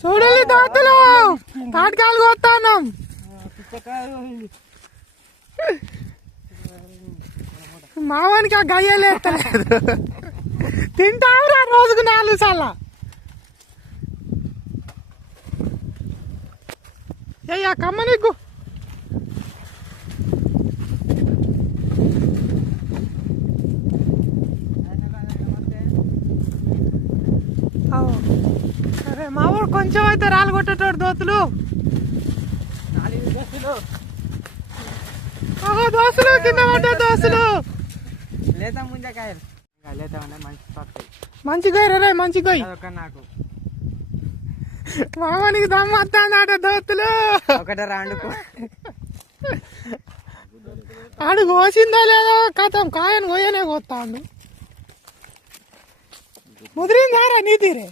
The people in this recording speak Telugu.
చూడాలి దోతులు తాటికాయలు కొత్తాను. మావానికి ఆ గయ్యలే ఎత్తలేదు. తింటావురా రోజుకు 4 సార్లు. అయ్యా కమ్మ నీకు సరే మావాడు కొంచెం అయితే రాళ్ళు కొట్టేటోడు దోతులు. దోస్తులు కింద పడ్డా దోస్తులు. లేత ముంజకాయలు లేత మంచి గొయ్యి రే మంచి గొయ్యి. నాకు మావానికి దమ్ము వస్తాడట దోస్తులు. ఒకటే రాండుకో ఆడు కోసిందో లేదో కథం కాయను కోయనే కోస్తాడు. ముదిరిందారా నీ తీరే